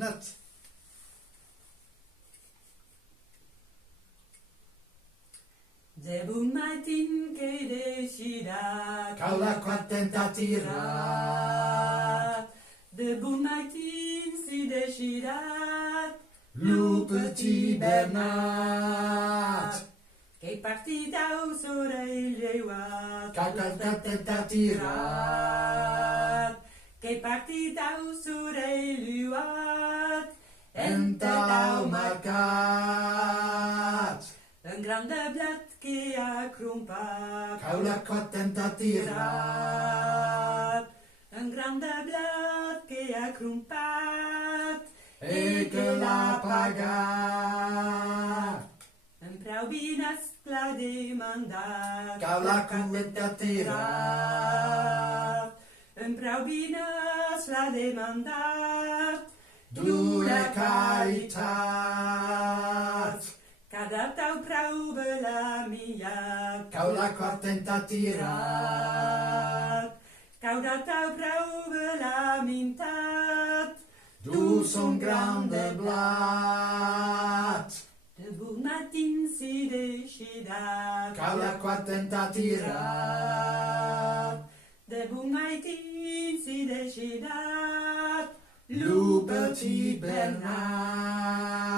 Bernat. De bon matin che decida Caula contenta tirat. De bon matin si decida Le petit Bernat. Che partita au sorelleua Caula contenta tirat. Che partita au sorelleua Entau marcat. Un grande blat che ha crumpat Caula contenta tirat. Un grande blat che ha crumpat E che l'ha pagat. Un prau binas l'ha demandat Caula contenta tirat. Un prau binas l'ha demandat D'una caritat. Cada tau prau la mia Caula contenta tirat. Cada tau prau la mintat Du son grande blat. De bon matin si decidat Caula contenta tirat. De bon matin si decidat Le petit Bernat.